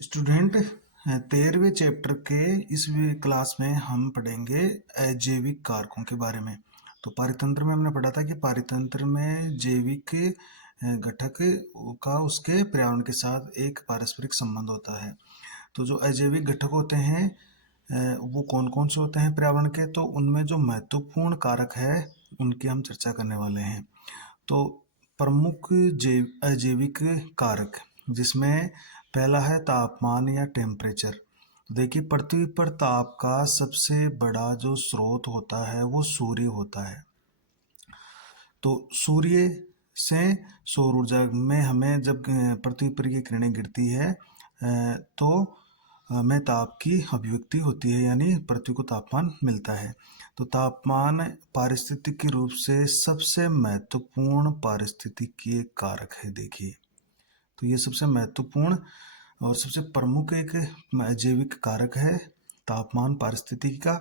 Student 13वें chapter के इस class में हम पढ़ेंगे अजैविक कारकों के बारे में। तो पारितंत्र में हमने पढ़ा था कि पारितंत्र में जैविक घटक का उसके पर्यावरण के साथ एक पारस्परिक संबंध होता है। तो जो अजैविक घटक होते हैं वो कौन कौन से होते हैं पर्यावरण के, तो उनमें जो महत्वपूर्ण कारक है उनकी हम चर्चा करने वाले हैं। तो प्रमुख अजैविक कारक, जिसमें पहला है तापमान या टेम्परेचर। देखिए, पृथ्वी पर ताप का सबसे बड़ा जो स्रोत होता है वो सूर्य होता है। तो सूर्य से सौर ऊर्जा में हमें जब पृथ्वी पर की किरणें गिरती है तो हमें ताप की अभिव्यक्ति होती है, यानी पृथ्वी को तापमान मिलता है। तो तापमान पारिस्थितिकी रूप से सबसे महत्वपूर्ण पारिस्थितिकीय कारक है। देखिए, तो ये सबसे महत्वपूर्ण और सबसे प्रमुख एक जैविक कारक है तापमान पारिस्थितिकी का।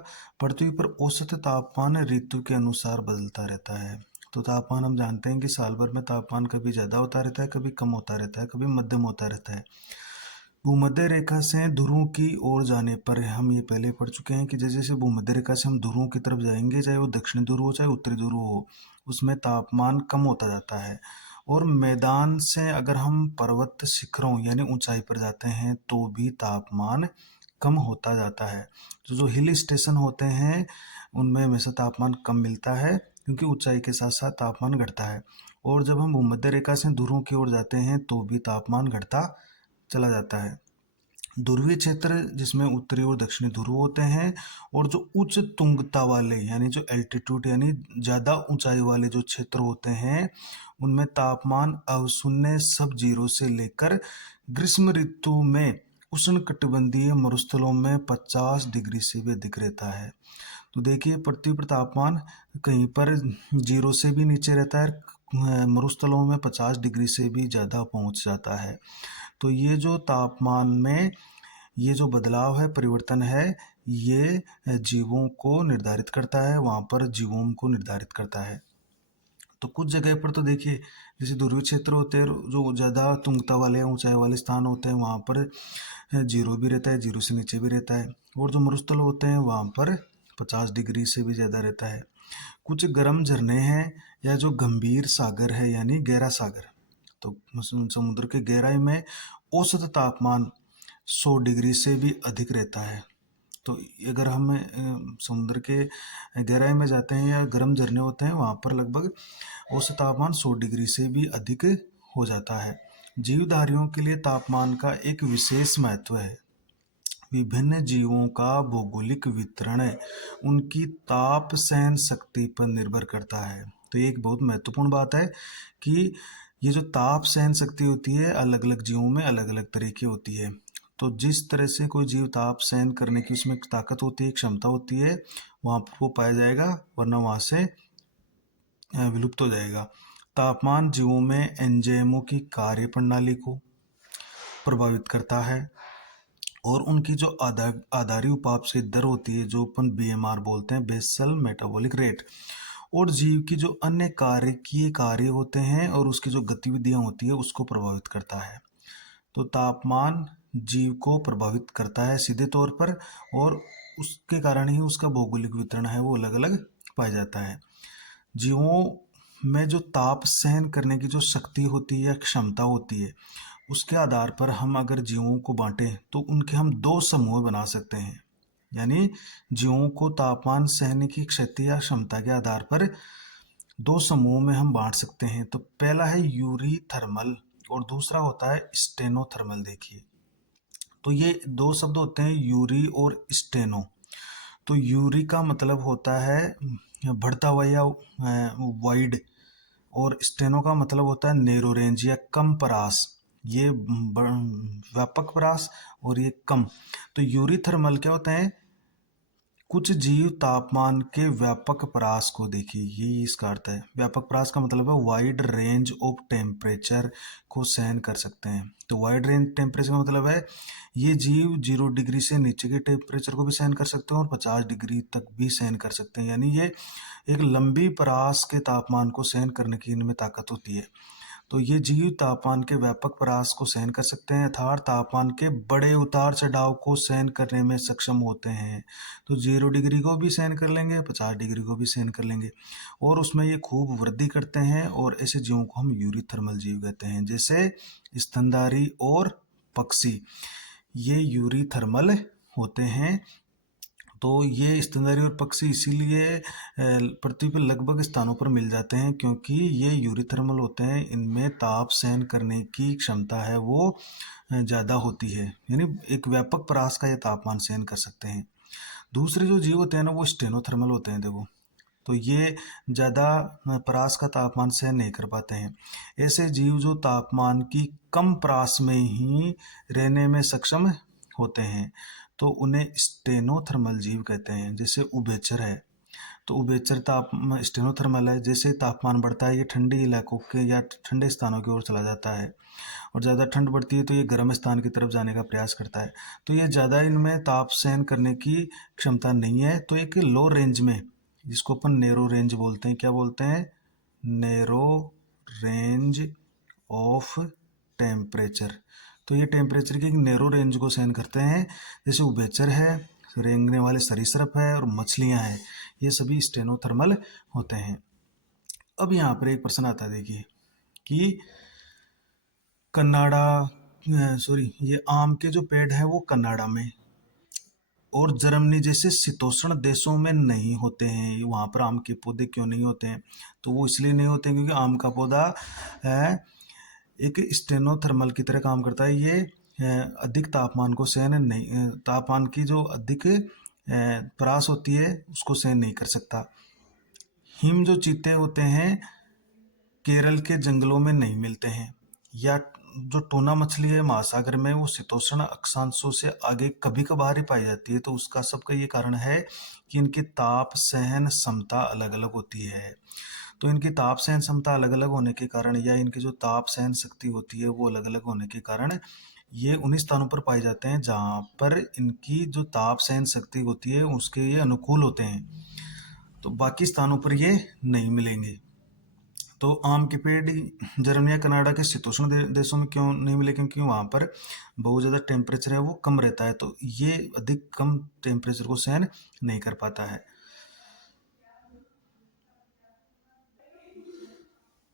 पृथ्वी पर औसत तापमान ऋतु के अनुसार बदलता रहता है। तो तापमान हम जानते हैं कि साल भर में तापमान कभी ज़्यादा होता रहता है, कभी कम होता रहता है, कभी मध्यम होता रहता है। भूमध्य रेखा से ध्रुवों की ओर जाने पर हम ये पहले पढ़ चुके हैं कि जैसे जैसे भूमध्य रेखा से हम ध्रुवों की तरफ जाएंगे, चाहे वो दक्षिणी ध्रुव हो चाहे उत्तरी ध्रुव हो, उसमें तापमान कम होता जाता है। और मैदान से अगर हम पर्वत शिखरों यानी ऊंचाई पर जाते हैं तो भी तापमान कम होता जाता है। तो जो हिल स्टेशन होते हैं उनमें हमेशा तापमान कम मिलता है, क्योंकि ऊंचाई के साथ साथ तापमान घटता है। और जब हम भूमध्य रेखा से ध्रुवों की ओर जाते हैं तो भी तापमान घटता चला जाता है। ध्रुवीय क्षेत्र, जिसमें उत्तरी और दक्षिणी ध्रुव होते हैं, और जो उच्च तुंगता वाले यानी जो एल्टीट्यूड यानी ज़्यादा ऊंचाई वाले जो क्षेत्र होते हैं, उनमें तापमान अवशून्य सब जीरो से लेकर ग्रीष्म ऋतु में उष्णकटिबंधीय मरुस्थलों में 50 डिग्री से भी अधिक रहता है। तो देखिए, पृथ्वी पर तापमान कहीं पर जीरो से भी नीचे रहता है, मरुस्थलों में 50 डिग्री से भी ज़्यादा पहुंच जाता है। तो ये जो तापमान में ये जो बदलाव है, परिवर्तन है, ये जीवों को निर्धारित करता है, वहाँ पर जीवों को निर्धारित करता है। तो कुछ जगह पर तो देखिए, जैसे ध्रुवीय क्षेत्र होते हैं, जो ज़्यादा तुंगता वाले ऊंचाई वाले स्थान होते हैं, वहाँ पर जीरो भी रहता है, जीरो से नीचे भी रहता है। और जो मरुस्थल होते हैं वहाँ पर 50 डिग्री से भी ज़्यादा रहता है। कुछ गर्म झरने हैं या जो गंभीर सागर है यानी गहरा सागर, तो समुद्र के गहराई में औसत तापमान 100 डिग्री से भी अधिक रहता है। तो अगर हम समुद्र के गहराई में जाते हैं या गर्म झरने होते हैं, वहाँ पर लगभग औसत तापमान 100 डिग्री से भी अधिक हो जाता है। जीवधारियों के लिए तापमान का एक विशेष महत्व है। विभिन्न जीवों का भौगोलिक वितरण उनकी ताप सहन शक्ति पर निर्भर करता है। तो ये एक बहुत महत्वपूर्ण बात है कि ये जो ताप सहन शक्ति होती है अलग अलग जीवों में अलग अलग तरह की होती है। तो जिस तरह से कोई जीव ताप सहन करने की उसमें ताकत होती है, क्षमता होती है, वहाँ पर वो पाया जाएगा, वरना वहाँ से विलुप्त हो जाएगा। तापमान जीवों में एंजाइमों की कार्य प्रणाली को प्रभावित करता है, और उनकी जो आधारी उपापचय दर होती है, जो अपन BMR बोलते हैं, बेसल मेटाबॉलिक रेट, और जीव की जो अन्य कार्य होते हैं और उसकी जो गतिविधियां होती है उसको प्रभावित करता है। तो तापमान जीव को प्रभावित करता है सीधे तौर पर, और उसके कारण ही उसका भौगोलिक वितरण है वो अलग अलग पाया जाता है। जीवों में जो ताप सहन करने की जो शक्ति होती है या क्षमता होती है, उसके आधार पर हम अगर जीवों को बांटें तो उनके हम दो समूह बना सकते हैं। यानी जीवों को तापमान सहने की शक्ति या क्षमता के आधार पर दो समूहों में हम बांट सकते हैं। तो पहला है यूरी थर्मल और दूसरा होता है स्टेनोथर्मल। देखिए, तो ये दो शब्द होते हैं, यूरी और स्टेनो। तो यूरी का मतलब होता है बढ़ता हुआ या वाइड, और स्टेनो का मतलब होता है नैरो रेंज या कम परास। ये व्यापक परास और ये कम। तो यूरी थर्मल क्या होता है? कुछ जीव तापमान के व्यापक परास को, देखिए ये इसका अर्थ है। व्यापक परास का मतलब है वाइड रेंज ऑफ टेम्परेचर को सहन कर सकते हैं। तो वाइड रेंज टेम्परेचर का मतलब है ये जीव 0 डिग्री से नीचे के टेम्परेचर को भी सहन कर सकते हैं और 50 डिग्री तक भी सहन कर सकते हैं। यानी ये एक लंबी परास के तापमान को सहन करने की इनमें ताकत होती है। तो ये जीव तापमान के व्यापक परास को सहन कर सकते हैं, अर्थात तापमान के बड़े उतार चढ़ाव को सहन करने में सक्षम होते हैं। तो 0 डिग्री को भी सहन कर लेंगे, 50 डिग्री को भी सहन कर लेंगे, और उसमें ये खूब वृद्धि करते हैं, और ऐसे जीवों को हम यूरीथर्मल जीव कहते हैं, जैसे स्तनधारी और पक्षी, ये यूरीथर्मल होते हैं। तो ये स्तनधारी और पक्षी इसीलिए पृथ्वी पर लगभग स्थानों पर मिल जाते हैं, क्योंकि ये यूरीथर्मल होते हैं। इनमें ताप सहन करने की क्षमता है वो ज़्यादा होती है, यानी एक व्यापक परास का ये तापमान सहन कर सकते हैं। दूसरे जो जीव होते हैं ना, वो स्टेनोथर्मल होते हैं। देखो, तो ये ज़्यादा परास का तापमान सहन नहीं कर पाते हैं। ऐसे जीव जो तापमान की कम परास में ही रहने में सक्षम होते हैं, तो उन्हें स्टेनोथर्मल जीव कहते हैं। जैसे उभयचर है, तो उभयचर स्टेनोथर्मल है। जैसे तापमान बढ़ता है, ये ठंडी इलाकों के या ठंडे स्थानों की ओर चला जाता है, और ज़्यादा ठंड बढ़ती है तो ये गर्म स्थान की तरफ जाने का प्रयास करता है। तो ये ज़्यादा इनमें ताप सहन करने की क्षमता नहीं है। तो एक लो रेंज में, जिसको अपन नैरो रेंज बोलते हैं, क्या बोलते हैं, नैरो रेंज ऑफ टेम्परेचर। तो ये टेम्परेचर की एक नैरो रेंज को सहन करते हैं। जैसे उभयचर है, रेंगने वाले सरीसृप है, और मछलियां हैं, ये सभी स्टेनोथर्मल होते हैं। अब यहाँ पर एक प्रश्न आता है, देखिए कि ये आम के जो पेड़ है वो कनाडा में और जर्मनी जैसे शीतोष्ण देशों में नहीं होते हैं। वहाँ पर आम के पौधे क्यों नहीं होते हैं? तो वो इसलिए नहीं होते हैं क्योंकि आम का पौधा एक स्टेनोथर्मल की तरह काम करता है। ये अधिक तापमान को सहन नहीं, तापमान की जो अधिक परास होती है उसको सहन नहीं कर सकता। हिम जो चीते होते हैं केरल के जंगलों में नहीं मिलते हैं, या जो टूना मछली है महासागर में, वो शीतोष्ण अक्षांशों से आगे कभी कभार ही पाई जाती है। तो उसका सबका ये कारण है कि इनकी ताप सहन क्षमता अलग अलग होती है। तो इनकी ताप सहन क्षमता अलग अलग होने के कारण, या इनकी जो ताप सहन शक्ति होती है वो अलग अलग होने के कारण, ये उन्हीं स्थानों पर पाए जाते हैं जहाँ पर इनकी जो ताप सहन शक्ति होती है उसके ये अनुकूल होते हैं। तो बाकी स्थानों पर ये नहीं मिलेंगे। तो आम के पेड़ जर्मनी या कनाडा के शीतोष्ण देशों में क्यों नहीं मिले? क्योंकि वहाँ पर बहुत ज़्यादा टेम्परेचर है वो कम रहता है, तो ये अधिक कम टेम्परेचर को सहन नहीं कर पाता है।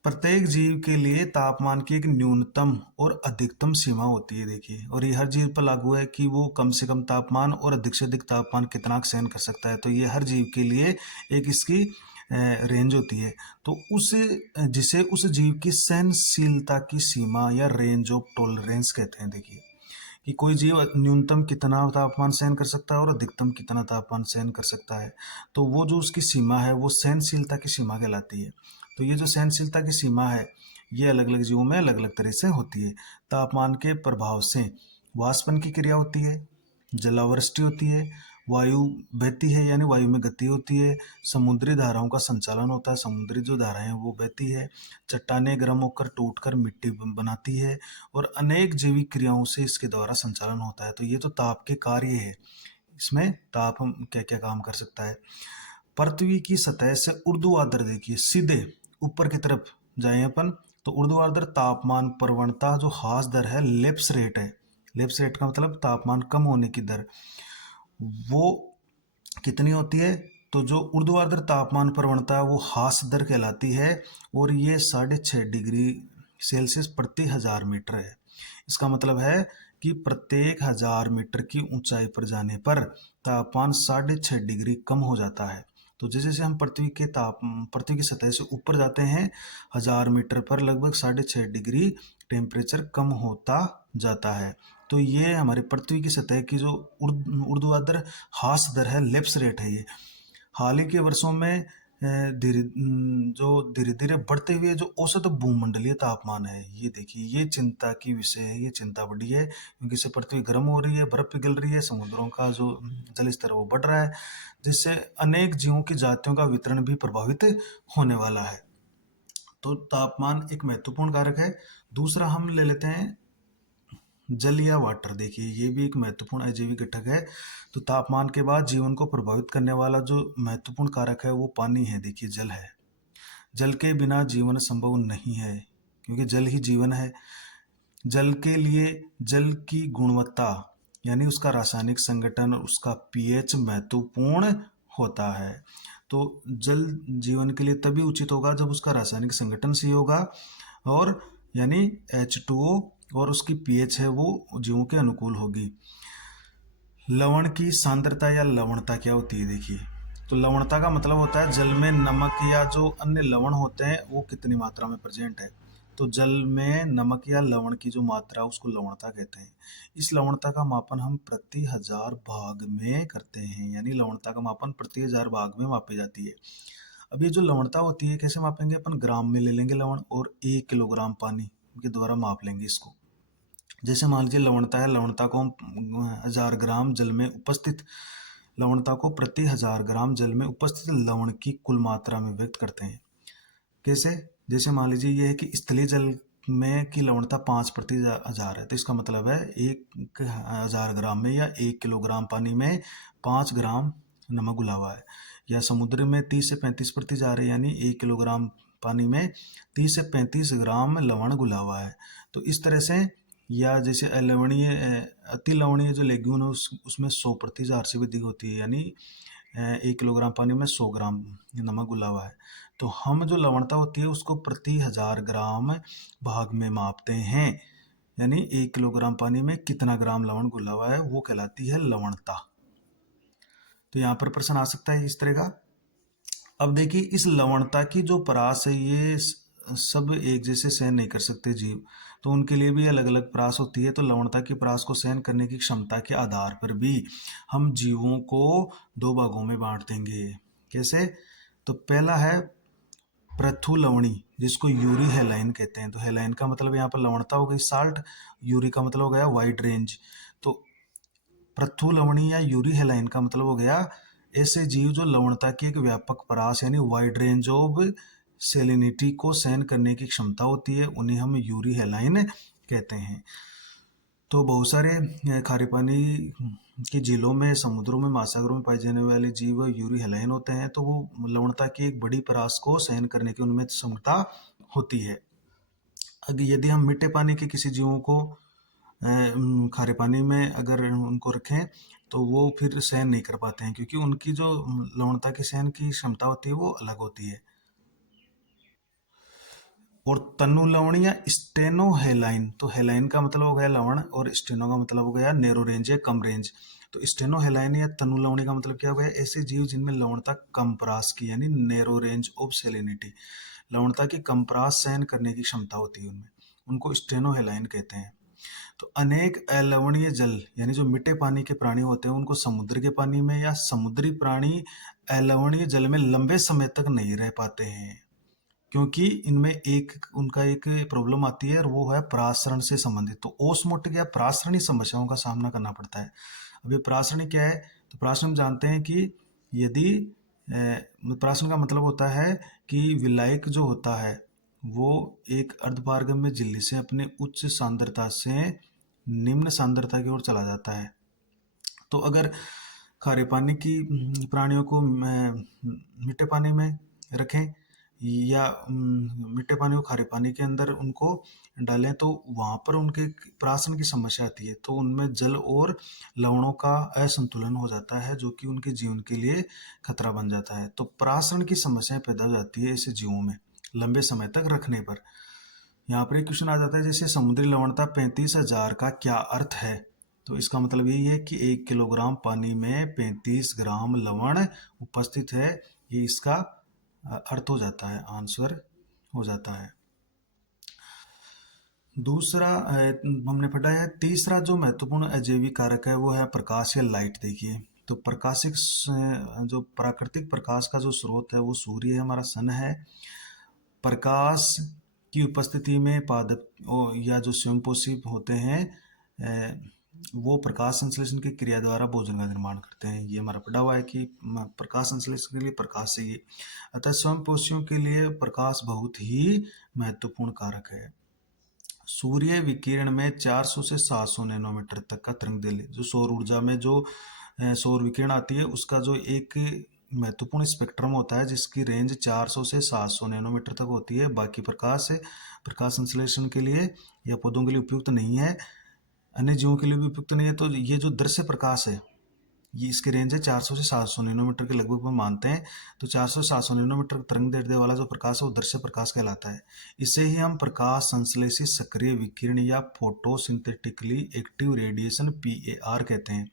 प्रत्येक जीव के लिए तापमान की एक न्यूनतम और अधिकतम सीमा होती है, देखिए, और ये हर जीव पर लागू है कि वो कम से कम तापमान और अधिक से अधिक तापमान कितना सहन कर सकता है। तो ये हर जीव के लिए एक इसकी रेंज होती है। तो जिसे उस जीव की सहनशीलता की सीमा या रेंज ऑफ टॉलरेंस कहते हैं। देखिए कि कोई जीव न्यूनतम कितना तापमान सहन कर सकता है और अधिकतम कितना तापमान सहन कर सकता है, तो वो जो उसकी सीमा है वो सहनशीलता की सीमा कहलाती है। तो ये जो सहनशीलता की सीमा है ये अलग अलग जीवों में अलग अलग तरह से होती है। तापमान के प्रभाव से वाष्पन की क्रिया होती है, जलावृष्टि होती है, वायु बहती है यानी वायु में गति होती है, समुद्री धाराओं का संचालन होता है, समुद्री जो धाराएं हैं वो बहती है, चट्टानें गर्म होकर टूटकर मिट्टी बनाती है, और अनेक जैविक क्रियाओं से इसके द्वारा संचालन होता है। तो ये तो ताप के कार्य है। इसमें ताप क्या क्या काम कर सकता है? पृथ्वी की सतह से ऊर्ध्वाधर, देखिए सीधे ऊपर की तरफ जाए अपन, तो ऊर्ध्वाधर तापमान प्रवणता जो ह्रास दर है, लेप्स रेट है। लेप्स रेट का मतलब तापमान कम होने की दर, वो कितनी होती है? तो जो ऊर्ध्वाधर तापमान प्रवणता है वो ह्रास दर कहलाती है, और ये 6.5 डिग्री सेल्सियस प्रति 1000 मीटर है। इसका मतलब है कि प्रत्येक 1000 मीटर की ऊंचाई पर जाने पर तापमान 6.5 डिग्री कम हो जाता है। तो जैसे जैसे हम पृथ्वी की सतह से ऊपर जाते हैं 1000 मीटर पर लगभग 6.5 डिग्री टेम्परेचर कम होता जाता है। तो ये हमारी पृथ्वी की सतह की जो ऊर्ध्वाधर ह्रास दर है, लेप्स रेट है, ये हाल ही के वर्षों में धीरे धीरे बढ़ते हुए जो औसत भूमंडलीय तापमान है, ये देखिए ये चिंता की विषय है, ये चिंता बढ़ी है, क्योंकि इससे पृथ्वी गर्म हो रही है, बर्फ पिघल रही है, समुद्रों का जो जल स्तर वो बढ़ रहा है, जिससे अनेक जीवों की जातियों का वितरण भी प्रभावित होने वाला है। तो तापमान एक महत्वपूर्ण कारक है। दूसरा हम ले लेते हैं जल या वाटर। देखिए ये भी एक महत्वपूर्ण अजैविक घटक है। तो तापमान के बाद जीवन को प्रभावित करने वाला जो महत्वपूर्ण कारक है वो पानी है। देखिए जल है, जल के बिना जीवन संभव नहीं है। क्योंकि जल ही जीवन है। जल के लिए जल की गुणवत्ता यानी उसका रासायनिक संगठन और उसका पीएच महत्वपूर्ण होता है। तो जल जीवन के लिए तभी उचित होगा जब उसका रासायनिक संगठन सही होगा, और यानी H2O, और उसकी पीएच है वो जीवों के अनुकूल होगी। लवण की सांद्रता या लवणता क्या होती है, देखिए। तो लवणता का मतलब होता है जल में नमक या जो अन्य लवण होते हैं वो कितनी मात्रा में प्रेजेंट है। तो जल में नमक या लवण की जो मात्रा उसको लवणता कहते हैं। इस लवणता का मापन हम प्रति 1000 भाग में करते हैं, यानी लवणता का मापन प्रति 1000 भाग में मापी जाती है। अब ये जो लवणता होती है कैसे मापेंगे, अपन ग्राम में ले लेंगे लवण और 1 किलोग्राम पानी के द्वारा माप लेंगे इसको। जैसे मान लीजिए लवणता है, लवणता को हम 1000 ग्राम जल में उपस्थित लवणता को प्रति 1000 ग्राम जल में उपस्थित लवण की कुल मात्रा में व्यक्त करते हैं। कैसे, जैसे मान लीजिए ये है कि स्थलीय जल में की लवणता 5 प्रति 1000 है, तो इसका मतलब है 1000 ग्राम में या 1 किलोग्राम पानी में 5 ग्राम नमक घुला हुआ है। या समुद्र में 30 से 35 प्रति 1000 है, यानी 1 किलोग्राम पानी में 30 से 35 ग्राम लवण घुला हुआ है। तो इस तरह से, या जैसे अलवणीय अति लवणीय जो लेग्यून है उसमें 100 प्रति 1000 से भी अधिक होती है, यानी 1 किलोग्राम पानी में 100 ग्राम नमक घुला हुआ है। तो हम जो लवणता होती है उसको प्रति 1000 ग्राम भाग में मापते हैं, यानी 1 किलोग्राम पानी में कितना ग्राम लवण घुला हुआ है वो कहलाती है लवणता। तो यहाँ पर प्रश्न आ सकता है इस तरह का। अब देखिए, इस लवणता की जो परास है ये सब एक जैसे सहन नहीं कर सकते जीव, तो उनके लिए भी अलग अलग परास होती है। तो लवणता की परास को सहन करने की क्षमता के आधार पर भी हम जीवों को 2 भागों में बांट देंगे। कैसे, तो पहला है पृथु लवणी, जिसको यूरी हेलाइन कहते हैं। तो हेलाइन का मतलब यहाँ पर लवणता हो गई साल्ट, यूरी का मतलब हो गया वाइड रेंज। तो पृथु लवणी या यूरी हेलाइन का मतलब हो गया ऐसे जीव जो लवणता की एक व्यापक परास यानी वाइड रेंज ऑफ सेलिनिटी को सहन करने की क्षमता होती है, उन्हें हम यूरी हेलाइन कहते हैं। तो बहुत सारे खारे पानी की झीलों में, समुद्रों में, महासागरों में पाए जाने वाले जीव यूरी हेलाइन होते हैं। तो वो लवणता की एक बड़ी परास को सहन करने की उनमें क्षमता होती है। अगर यदि हम मीठे पानी के किसी जीवों को खारे पानी में अगर उनको रखें तो वो फिर सहन नहीं कर पाते हैं, क्योंकि उनकी जो लवणता की सहन की क्षमता होती है वो अलग होती है। और तनु लवण या स्टेनो हेलाइन, तो हेलाइन का मतलब हो गया लवण और स्टेनो का मतलब हो गया नैरो रेंज या कम रेंज। तो स्टेनो हेलाइन या तनु लवणी का मतलब क्या हो गया, ऐसे जीव जिनमें लवणता कम परास की यानी नैरो रेंज ऑफ सेलिनिटी, लवणता की कम परास सहन करने की क्षमता होती है उनमें, उनको स्टेनो हेलाइन कहते हैं। तो अनेक अलवणीय जल यानी जो मीठे पानी के प्राणी होते हैं उनको समुद्र के पानी में या समुद्री प्राणी अलवणीय जल में लंबे समय तक नहीं रह पाते हैं, क्योंकि इनमें एक उनका एक प्रॉब्लम आती है और वो है परासरण से संबंधित। तो ओस्मोटिक या परासरणी समस्याओं का सामना करना पड़ता है। अब ये परासरणी क्या है, तो परासरण हम जानते हैं कि यदि परासरण का मतलब होता है कि विलायक जो होता है वो एक अर्धपारगम्य झिल्ली से अपने उच्च सांद्रता से निम्न सांद्रता की ओर चला जाता है। तो अगर खारे पानी की प्राणियों को मीठे पानी में रखें या मीठे पानी को खारे पानी के अंदर उनको डालें तो वहाँ पर उनके परासरण की समस्या आती है, तो उनमें जल और लवणों का असंतुलन हो जाता है जो कि उनके जीवन के लिए खतरा बन जाता है। तो परासरण की समस्याएं पैदा हो जाती है ऐसे जीवों में लंबे समय तक रखने पर। यहाँ पर एक क्वेश्चन आ जाता है, जैसे समुद्री लवणता 35,000 का क्या अर्थ है। तो इसका मतलब यही है कि 1 किलोग्राम पानी में 35 ग्राम लवण उपस्थित है, ये इसका अर्थ हो जाता है, आंसर हो जाता है। दूसरा हमने पढ़ा है। तीसरा जो महत्वपूर्ण अजैविक कारक है वो है प्रकाश या लाइट। देखिए, तो प्रकाशिक जो प्राकृतिक प्रकाश का जो स्रोत है वो सूर्य है, हमारा सन है। प्रकाश की उपस्थिति में पादप या जो स्वयंपोषी होते हैं वो प्रकाश संश्लेषण की क्रिया द्वारा भोजन का निर्माण करते हैं। ये हमारा पढ़ा हुआ है कि प्रकाश संश्लेषण के लिए प्रकाश चाहिए, अतः स्वयंपोषियों के लिए प्रकाश बहुत ही महत्वपूर्ण कारक है। सूर्य विकिरण में 400 से 700 नैनोमीटर तक का तरंग दैर्ध्य, जो सौर ऊर्जा में जो सौर विकिरण आती है उसका जो एक महत्वपूर्ण स्पेक्ट्रम होता है जिसकी रेंज 400 से 700 नैनोमीटर तक होती है। बाकी प्रकाश संश्लेषण के लिए या पौधों के लिए उपयुक्त नहीं है, अन्य जीवों के लिए भी उपयुक्त नहीं है। तो ये जो दृश्य प्रकाश है, ये इसकी रेंज है 400 से 700 नैनोमीटर के लगभग हम मानते हैं। तो 400 से 700 नैनोमीटर तरंग दैर्ध्य वाला जो प्रकाश है वो दृश्य प्रकाश कहलाता है। इसे ही हम प्रकाश संश्लेषित सक्रिय विकिरण या फोटोसिंथेटिकली एक्टिव रेडिएशन PAR कहते हैं।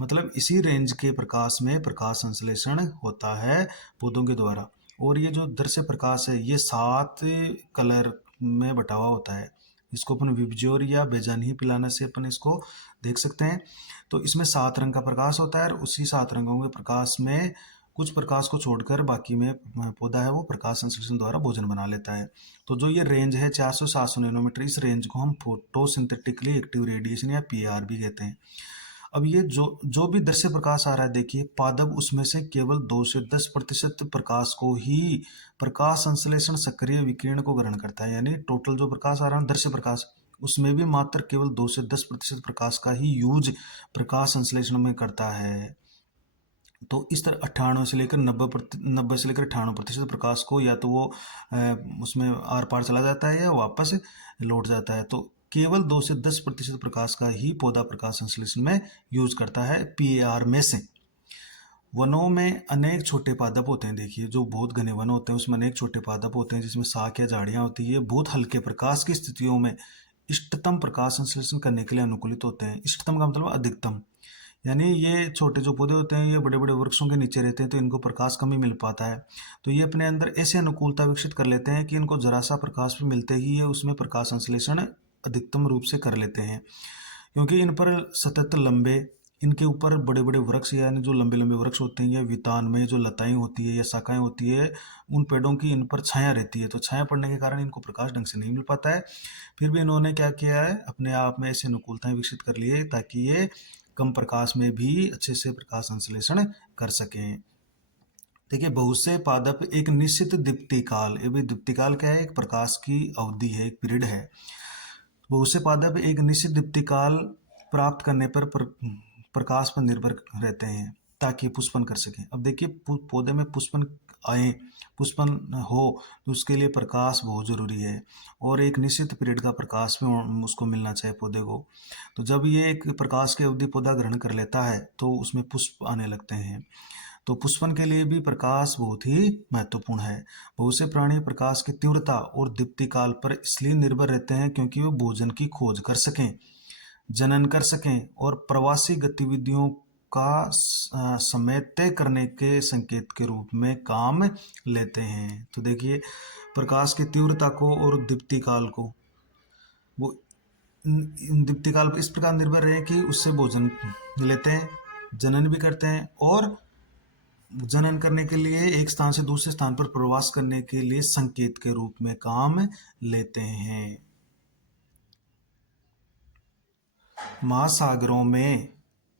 मतलब इसी रेंज के प्रकाश में प्रकाश संश्लेषण होता है पौधों के द्वारा। और ये जो दृश्य प्रकाश है ये 7 कलर में बटा हुआ होता है। इसको अपन विबज्योर या बेजानी पिलाने से अपन इसको देख सकते हैं। तो इसमें 7 रंग का प्रकाश होता है और उसी 7 रंगों के प्रकाश में कुछ प्रकाश को छोड़कर बाकी में पौधा है वो प्रकाश संश्लेषण द्वारा भोजन बना लेता है। तो जो ये रेंज है 400 700 नैनोमीटर, इस रेंज को हम फोटोसिंथेटिकली एक्टिव रेडिएशन या PAR भी कहते हैं। अब ये जो भी दृश्य प्रकाश आ रहा है, देखिए पादप उसमें से केवल 2 से 10% प्रकाश को ही प्रकाश संश्लेषण सक्रिय विकिरण को ग्रहण करता है। यानी टोटल जो प्रकाश आ रहा है दृश्य प्रकाश, उसमें भी मात्र केवल 2 से 10% प्रकाश का ही यूज प्रकाश संश्लेषण में करता है। तो इस तरह 98 से लेकर 90 से लेकर 98% प्रकाश को या तो वो उसमें आर पार चला जाता है या वापस लौट जाता है। तो केवल 2 से 10% प्रकाश का ही पौधा प्रकाश संश्लेषण में यूज करता है PAR में से। वनों में अनेक छोटे पादप होते हैं। देखिए जो बहुत घने वन होते हैं उसमें अनेक छोटे पादप होते हैं जिसमें शाख या झाड़ियां होती है। बहुत हल्के प्रकाश की स्थितियों में इष्टतम प्रकाश संश्लेषण करने के लिए अनुकूलित होते हैं। इष्टतम का मतलब अधिकतम, यानी ये छोटे जो पौधे होते हैं ये बड़े बड़े वृक्षों के नीचे रहते हैं तो इनको प्रकाश कम ही मिल पाता है। तो ये अपने अंदर ऐसे अनुकूलता विकसित कर लेते हैं कि इनको जरा सा प्रकाश भी मिलते ही ये उसमें प्रकाश संश्लेषण अधिकतम रूप से कर लेते हैं। क्योंकि इन पर सतत लंबे, इनके ऊपर बड़े बड़े वृक्ष यानी जो लंबे लंबे वृक्ष होते हैं या वितान में जो लताएं होती है या शाखाएं होती है उन पेड़ों की इन पर छाया रहती है। तो छाया पड़ने के कारण इनको प्रकाश ढंग से नहीं मिल पाता है। फिर भी इन्होंने क्या किया है, अपने आप में ऐसे अनुकूलताएं विकसित कर ली है ताकि ये कम प्रकाश में भी अच्छे से प्रकाश संश्लेषण कर सकें। देखिए बहुत से पादप एक निश्चित दीप्तिकाल, ये भी दीप्तिकाल क्या है, एक प्रकाश की अवधि है, एक पीरियड है। बहुत से पादप एक निश्चित दीप्तिकाल प्राप्त करने पर प्रकाश पर निर्भर रहते हैं ताकि पुष्पन कर सकें। अब देखिए पौधे में पुष्पन आए, पुष्पन हो तो उसके लिए प्रकाश बहुत ज़रूरी है और एक निश्चित पीरियड का प्रकाश में उसको मिलना चाहिए पौधे को। तो जब ये एक प्रकाश की अवधि पौधा ग्रहण कर लेता है तो उसमें पुष्प आने लगते हैं। तो पुष्पन के लिए भी प्रकाश बहुत ही महत्वपूर्ण है। बहुत से प्राणी प्रकाश की तीव्रता और दीप्तिकाल पर इसलिए निर्भर रहते हैं क्योंकि वो भोजन की खोज कर सकें, जनन कर सकें और प्रवासी गतिविधियों का समय तय करने के संकेत के रूप में काम लेते हैं। तो देखिए प्रकाश की तीव्रता को और दीप्तिकाल को, वो दीप्तिकाल पर इस प्रकार निर्भर रहे कि उससे भोजन लेते हैं, जनन भी करते हैं और जनन करने के लिए एक स्थान से दूसरे स्थान पर प्रवास करने के लिए संकेत के रूप में काम लेते हैं। महासागरों में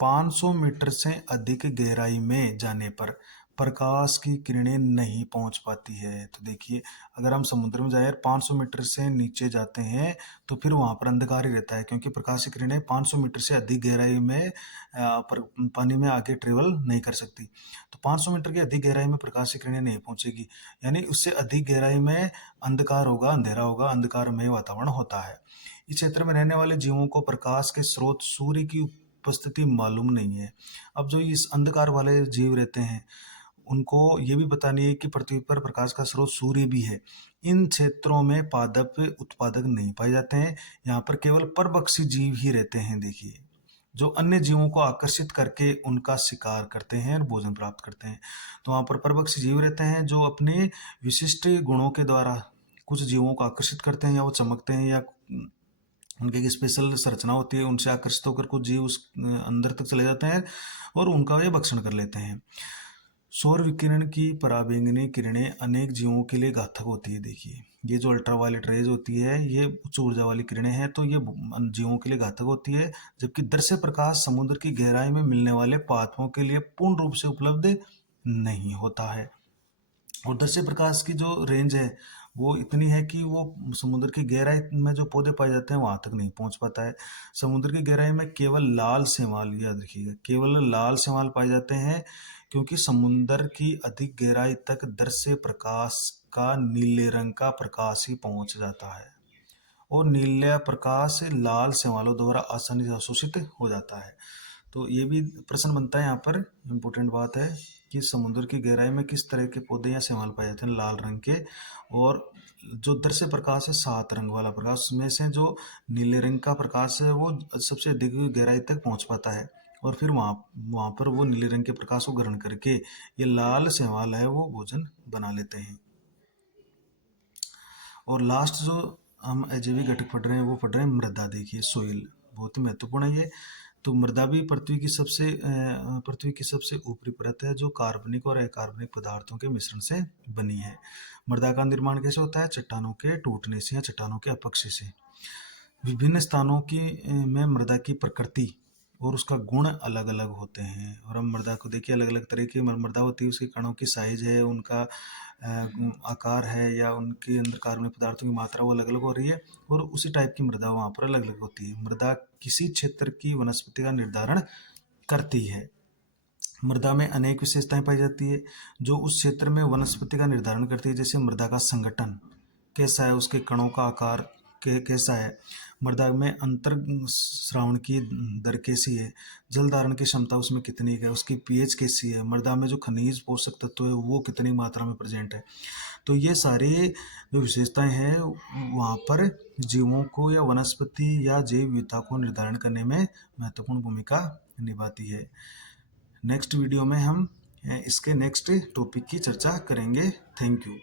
500 मीटर से अधिक गहराई में जाने पर प्रकाश की किरणें नहीं पहुंच पाती है। तो देखिए अगर हम समुद्र में जाए 500 मीटर से नीचे जाते हैं तो फिर वहां पर अंधकार ही रहता है क्योंकि प्रकाश की किरणें 500 मीटर से अधिक गहराई में पानी में आगे ट्रेवल नहीं कर सकती। तो 500 मीटर की अधिक गहराई में प्रकाश की किरणें नहीं पहुंचेगी, यानी उससे अधिक गहराई में अंधकार होगा, अंधेरा होगा, अंधकारमय वातावरण होता है। इस क्षेत्र में रहने वाले जीवों को प्रकाश के स्रोत सूर्य की उपस्थिति मालूम नहीं है। अब जो इस अंधकार वाले जीव रहते हैं उनको ये भी पता नहीं है कि पृथ्वी पर प्रकाश का स्रोत सूर्य भी है। इन क्षेत्रों में पादप उत्पादक नहीं पाए जाते हैं, यहाँ पर केवल परभक्षी जीव ही रहते हैं। देखिए जो अन्य जीवों को आकर्षित करके उनका शिकार करते हैं और भोजन प्राप्त करते हैं। तो वहाँ पर परभक्षी जीव रहते हैं जो अपने विशिष्ट गुणों के द्वारा कुछ जीवों को आकर्षित करते हैं या वो चमकते हैं या उनकी एक स्पेशल संरचना होती है, उनसे आकर्षित होकर कुछ जीव उस अंदर तक चले जाते हैं और उनका ये भक्षण कर लेते हैं। सौर विकिरण की पराबैंगनी किरणें अनेक जीवों के लिए घातक होती है। देखिए ये जो अल्ट्रावायलेट रेज होती है ये उच्च ऊर्जा वाली किरणें हैं तो ये जीवों के लिए घातक होती है, जबकि दृश्य प्रकाश समुद्र की गहराई में मिलने वाले पादपों के लिए पूर्ण रूप से उपलब्ध नहीं होता है। और दृश्य प्रकाश की जो रेंज है वो इतनी है कि वो समुद्र की गहराई में जो पौधे पाए जाते हैं वहां तक नहीं पहुंच पाता है। समुद्र की गहराई में केवल लाल शैवाल, याद रखिएगा, केवल लाल शैवाल पाए जाते हैं, क्योंकि समुद्र की अधिक गहराई तक दृश्य प्रकाश का नीले रंग का प्रकाश ही पहुंच जाता है, और नीला प्रकाश लाल शैवालों द्वारा आसानी से अवशोषित हो जाता है। तो ये भी प्रश्न बनता है यहाँ पर, इम्पोर्टेंट बात है कि समुद्र की गहराई में किस तरह के पौधे या शैवाल पाए जाते हैं, लाल रंग के, और जो दृश्य प्रकाश है 7 रंग वाला प्रकाश, उसमें से जो नीले रंग का प्रकाश है वो सबसे अधिक गहराई तक पहुंच पाता है, और फिर वहाँ वहाँ पर वो नीले रंग के प्रकाश को ग्रहण करके ये लाल शैवाल है वो भोजन बना लेते हैं। और लास्ट जो हम अजैविक घटक पढ़ रहे हैं वो पढ़ रहे हैं मृदा। देखिए सोइल बहुत ही महत्वपूर्ण है ये। तो मृदा भी पृथ्वी की सबसे ऊपरी परत है जो कार्बनिक और अकार्बनिक पदार्थों के मिश्रण से बनी है। मृदा का निर्माण कैसे होता है? चट्टानों के टूटने से या चट्टानों के अपक्षय से। विभिन्न स्थानों की में मृदा की प्रकृति और उसका गुण अलग अलग होते हैं, और हम मृदा को देखिए, अलग अलग तरह की मृदा होती है, उसके कणों की साइज है, उनका आकार है, या उनके अंदर कार्बनिक पदार्थों की मात्रा वो अलग अलग हो रही है, और उसी टाइप की मृदा वहाँ पर अलग अलग होती है। मृदा किसी क्षेत्र की वनस्पति का निर्धारण करती है। मृदा में अनेक विशेषताएं पाई जाती है जो उस क्षेत्र में वनस्पति का निर्धारण करती है, जैसे मृदा का संगठन कैसा है, उसके कणों का आकार कैसा है, मृदा में अंतर श्रावण की दर कैसी है, जल धारण की क्षमता उसमें कितनी है, उसकी पीएच कैसी है, मृदा में जो खनिज पोषक तत्व है वो कितनी मात्रा में प्रेजेंट है। तो ये सारी जो विशेषताएं हैं वहाँ पर जीवों को या वनस्पति या जैव विविधता को निर्धारण करने में महत्वपूर्ण भूमिका निभाती है। नेक्स्ट वीडियो में हम इसके नेक्स्ट टॉपिक की चर्चा करेंगे। Thank you.